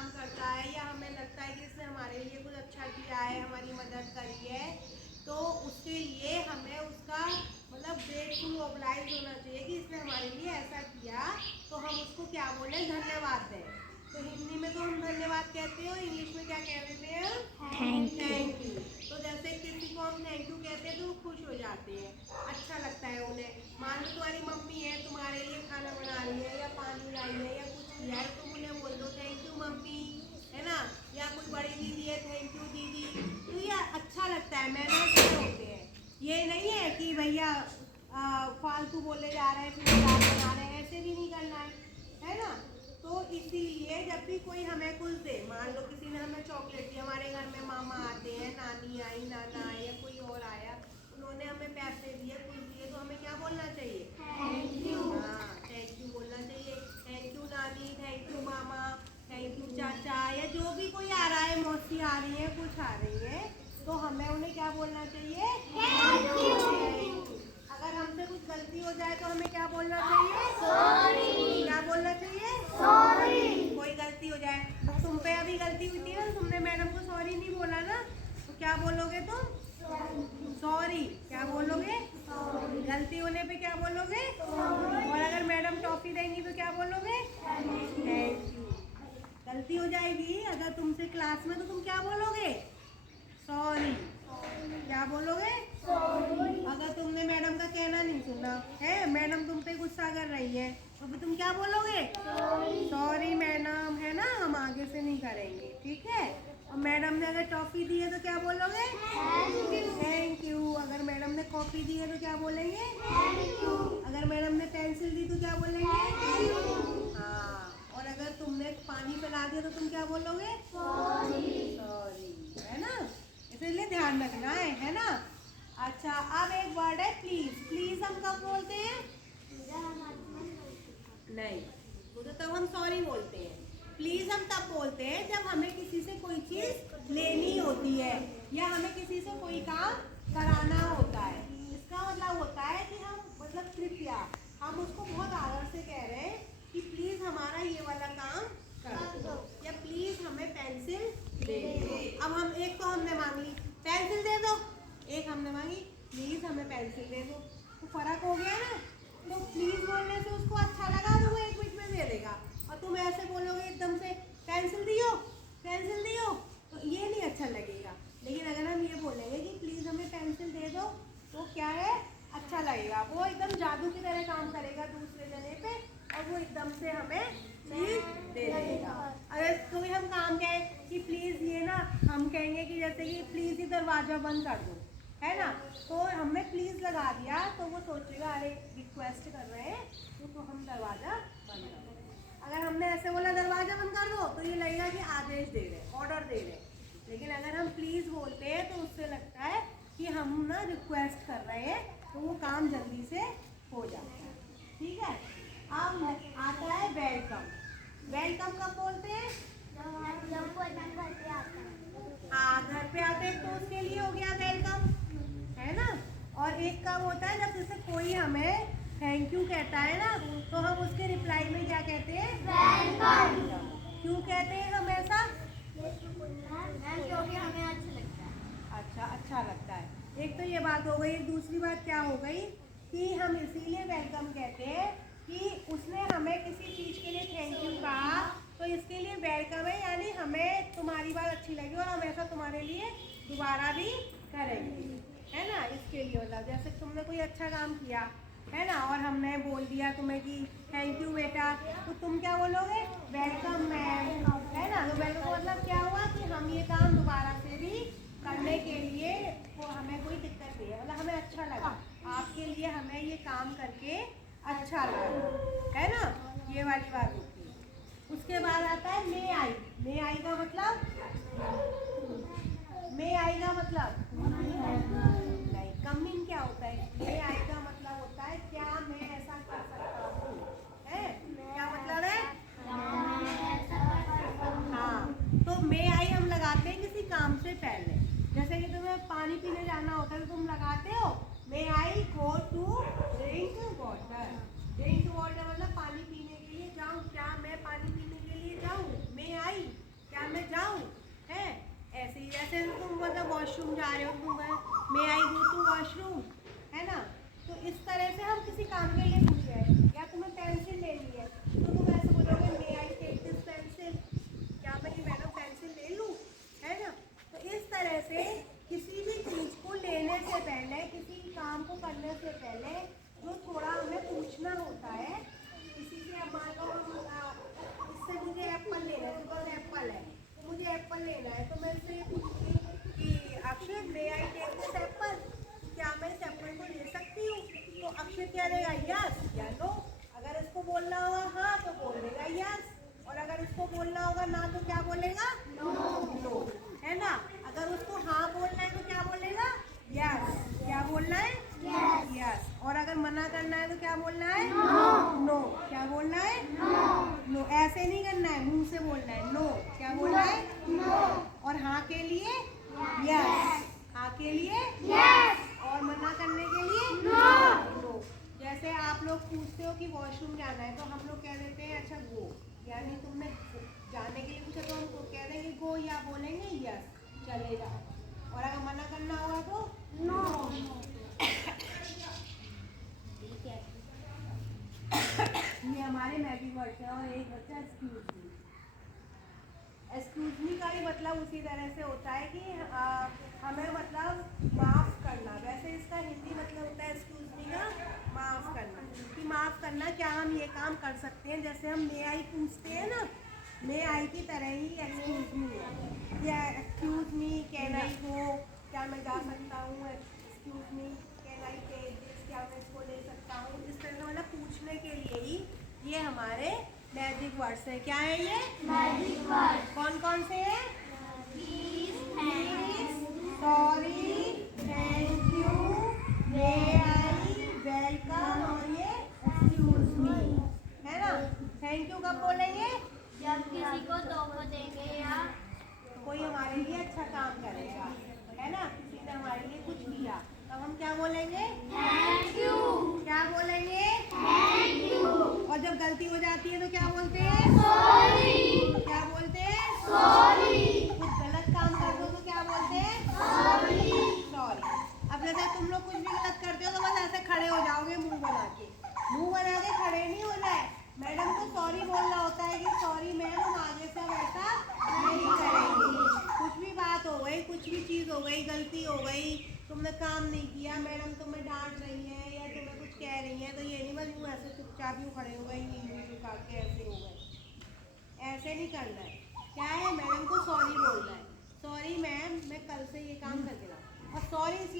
काम करता है या हमें लगता है कि इसने हमारे लिए कुछ अच्छा किया है, हमारी मदद करी है, तो उसके लिए हमें उसका मतलब ग्रेटफुल मोबलाइज होना चाहिए कि इसने हमारे लिए ऐसा किया, तो हम उसको क्या बोलें, धन्यवाद दें। तो हिंदी में तो हम धन्यवाद कहते हैं और इंग्लिश में क्या कह देते हैं, थैंक यू। तो जैसे किसी को हम थैंक यू कहते हैं तो वो खुश हो जाते हैं, अच्छा लगता है उन्हें। मान लो तुम्हारी मम्मी है, तुम्हारे लिए खाना बना रही है या पानी लाई है या कुछ किया है, तुम उन्हें बोल दो थैंक यू मम्मी, है ना। या कोई बड़ी दीदी है, थैंक यू दीदी। तो ये अच्छा लगता है, मैनर्स में होते हैं। ये नहीं है कि भैया फालतू बोले जा रहे हैं, फिर मजाक बना रहे हैं, ऐसे भी नहीं करना है ना। तो इसीलिए जब भी कोई हमें कुछ दे, मान लो किसी ने हमें चॉकलेट दी, हमारे घर में मामा आते हैं, नानी आई, नाना आए या कोई और आया, उन्होंने हमें पैसे दिए, कुछ दिए, तो हमें क्या बोलना चाहिए, थैंक यू। हाँ, थैंक यू बोलना चाहिए। थैंक यू नानी, thank you mama, thank you चाचा, या जो भी कोई आ रहा है, मौसी आ रही है, कुछ आ रही है, तो हमें उन्हें क्या बोलना चाहिए, थैंक यू। अगर हमसे कुछ गलती हो जाए तो हमें क्या बोलना चाहिए, सॉरी। क्या बोलना चाहिए, सॉरी। कोई गलती हो जाए, तुम पे अभी गलती हुई थी ना, तुमने मैडम को सॉरी नहीं बोला ना, तो क्या बोलोगे तुम, सॉरी। क्या बोलोगे, गलती होने पे क्या बोलोगे, और अगर मैडम टॉफी देंगी तो क्या बोलोगे, थैंक यू। गलती हो जाएगी अगर तुमसे क्लास में, तो तुम क्या बोलोगे, सॉरी। क्या बोलोगे, अगर तुमने मैडम का कहना नहीं सुना है, मैडम तुम पे गुस्सा कर रही है, तो फिर तुम क्या बोलोगे, सॉरी मैडम, है ना, हम आगे से नहीं करेंगे, ठीक है। और मैडम ने अगर टॉफी दी है तो क्या बोलोगे, थैंक यू। अगर मैडम ने कॉपी दी है तो क्या बोलेंगे, थैंक यू। अगर मैडम ने पेंसिल दी तो क्या बोलेंगे, हाँ। और अगर तुमने पानी पिला दिया तो तुम क्या बोलोगे, सॉरी, है ना। इसलिए ध्यान रखना है ना। अच्छा, अब एक वर्ड है प्लीज। प्लीज हम कब बोलते हैं, नहीं, वो तो तब हम सॉरी बोलते हैं। प्लीज हम तब बोलते हैं जब हमें किसी से कोई चीज लेनी होती है या हमें किसी से कोई काम कराना होता है। इसका मतलब होता है कि हम मतलब कृपया, हम उसको बहुत आदर से कह रहे हैं कि प्लीज हमारा ये वाला काम कर दो, या प्लीज हमें पेंसिल दे दो। अब हम एक तो हमने मांग ली पेंसिल दे दो, एक हमने मांगी प्लीज हमें पेंसिल दे दो, तो फर्क हो गया ना। तो प्लीज बोलने से उसको अच्छा लगा तो वो एक मिनट में दे देगा, और तुम ऐसे बोलोगे एकदम से पेंसिल दियो, पेंसिल दियो, तो ये नहीं अच्छा लगेगा। लेकिन अगर हम ये बोलेंगे कि प्लीज हमें पेंसिल दे दो, तो क्या है, अच्छा लगेगा। वो एकदम जादू की तरह काम करेगा दूसरे जने पे, और वो एकदम से हमें चीज दे देगा। अगर कोई हम काम कहें कि प्लीज ये ना, हम कहेंगे कि जैसे कि प्लीज ये दरवाजा बंद कर दो, है ना, तो हमने प्लीज लगा दिया तो वो सोचेगा अरे रिक्वेस्ट कर रहे हैं, तो हम दरवाजा बंद कर दो। अगर हमने ऐसे बोला दरवाजा बंद कर दो, तो ये लगेगा कि आदेश दे रहे, ऑर्डर दे रहे। लेकिन अगर हम प्लीज बोलते हैं तो उससे लगता है कि हम ना रिक्वेस्ट कर रहे हैं, तो वो काम जल्दी से हो जाता है, ठीक है। अब आता है वेलकम। वेलकम कब बोलते हैं, हाँ, घर पे आते हैं तो उसके लिए हो गया वेलकम, है ना। और एक कब होता है, जब जैसे कोई हमें थैंक यू कहता है ना, तो हम उसके रिप्लाई में क्या कहते हैं, वेलकम। क्यों कहते हैं हम ऐसा, क्योंकि हमें अच्छा लगता है। अच्छा लगता है। एक तो ये बात हो गई। दूसरी बात क्या हो गई कि हम इसीलिए वेलकम कहते हैं कि उसने हमें किसी चीज़ के लिए थैंक यू कहा, तो इसके लिए वेलकम है, यानी हमें तुम्हारी बात अच्छी लगी और हम ऐसा तुम्हारे लिए दोबारा भी करेंगे, है ना। इसके लिए मतलब जैसे तुमने कोई अच्छा काम किया, है ना, और हमने बोल दिया तुम्हें कि थैंक यू बेटा, तो तुम क्या बोलोगे, वेलकम मैम, है ना। तो वेलकम का मतलब क्या हुआ कि हम ये काम दोबारा से भी करने के लिए, वो हमें कोई दिक्कत नहीं है, मतलब हमें अच्छा लगा, आपके लिए हमें ये काम करके अच्छा लगा, है ना। ये वाली बात होती है। उसके बाद आता है मे आई। मे आई का मतलब, मे आई का मतलब नहीं, कम इन क्या होता है, मे आई का मतलब होता है क्या मैं ऐसा कर सकता हूँ, है, क्या मतलब है, हाँ। तो मे आई हम लगाते हैं किसी काम से पहले, जैसे कि तुम्हें पानी पीने जाना होता है तो तुम लगाते हो may I go to drink water. Drink water मतलब पानी पीने के लिए जाऊँ, क्या मैं पानी पीने के लिए जाऊँ, मे आई, जा रहे हो तुम, मे आई गो टू वॉशरूम, है ना। तो इस तरह से हम किसी काम के लिए पूछ रहे हैं, या तुम्हें पेंसिल लेनी है तो तुम ऐसे बोलोगे मे आई टेक दिस पेंसिल, क्या मैं ये मैडम पेंसिल ले लूँ, है ना। तो इस तरह से किसी भी चीज़ को लेने से पहले, किसी काम को करने से पहले जो थोड़ा हमें पूछना होता है, किसी से अब मान लो इससे मुझे एप्पल लेना है, तो एप्पल है तो मुझे एप्पल लेना है, तो मैं इससे ये पूछूंगी कि अक्षय मे आई टेक दिस एप्पल, क्या मैं इस एप्पल को ले सकती हूँ। तो अक्षय क्या देगा, यस या नो। अगर इसको बोलना होगा हाँ तो बोल देगा यस, और अगर इसको बोलना होगा ना तो क्या बोलेगा, नो, है ना। अगर उसको हाँ बोलना है तो क्या बोलेगा, यस। क्या बोलना है, यस। और अगर मना करना है तो क्या बोलना है, नो। क्या बोलना है, नो। ऐसे नहीं करना है, मुंह से बोलना है, नो। क्या बोलना है, और हाँ के लिए यस, हाँ के लिए यस, और मना करने के लिए नो। जैसे आप लोग पूछते हो कि वॉशरूम जाना है तो हम लोग कह देते हैं अच्छा गो, यानी तुमने जाने के लिए पूछा तो हम कह देंगे गो, या बोलेंगे यस चले जाओ। और अगर मना करना होगा तो नो। ठीक है, ये हमारे मैजिक वर्ड है। और एक बच्चा एक्सक्यूज मी। एक्सक्यूज मी का भी मतलब उसी तरह से होता है कि हमें मतलब माफ़ करना। वैसे इसका हिंदी मतलब होता है एक्सक्यूज मी का माफ़ करना, कि माफ़ करना, क्या हम ये काम कर सकते हैं। जैसे हम मे आई पूछते हैं ना, मे आई की तरह ही एक्सक्यूज मी है। या एक्सक्यूज मी कैन आई गो, क्या मैं जा सकता हूँ, excuse me can I take this, क्या मैं इसको ले सकता हूँ। इस तरह से मतलब पूछने के लिए ही ये हमारे मैजिक वर्ड्स है। क्या है ये मैजिक वर्ड? कौन कौन से हैं? Please, sorry, thank you, may I, welcome, और ये एक्सक्यूज मी, है ना। थैंक यू कब बोलेंगे? जब किसी को तोहफा देंगे या कोई हमारे लिए अच्छा काम करेगा, है ना। किसी ने हमारे लिए कुछ किया तब हम क्या बोलेंगे, थैंक यू। क्या बोलेंगे, थैंक यू। और जब गलती हो जाती है तो क्या बोलते हैं, सॉरी। क्या बोलते हैं, सॉरी। कुछ गलत काम कर दो तो क्या बोलते हैं, सॉरी। सॉरी। अब जैसे तुम लोग कुछ भी गलत करते हो तो बस ऐसे खड़े हो जाओगे, मुंह बना के खड़े नहीं होना है। मैडम को सॉरी बोलना होता है कि सॉरी मैम, हम आगे से अब ऐसा नहीं करेंगे। कुछ भी बात हो गई, कुछ भी चीज़ हो गई, गलती हो गई, तुमने काम नहीं किया, मैडम तुम्हें डांट रही है या तुम्हें कुछ कह रही है, तो ये नहीं बस यूँ ऐसे चुपचाप यूँ खड़े हो गए, यूँ झुका के ऐसे हो गए, ऐसे नहीं करना है। क्या है, मैडम को सॉरी बोलना है, सॉरी मैम मैं कल से ये काम करके लाऊँ। और सॉरी इसलिए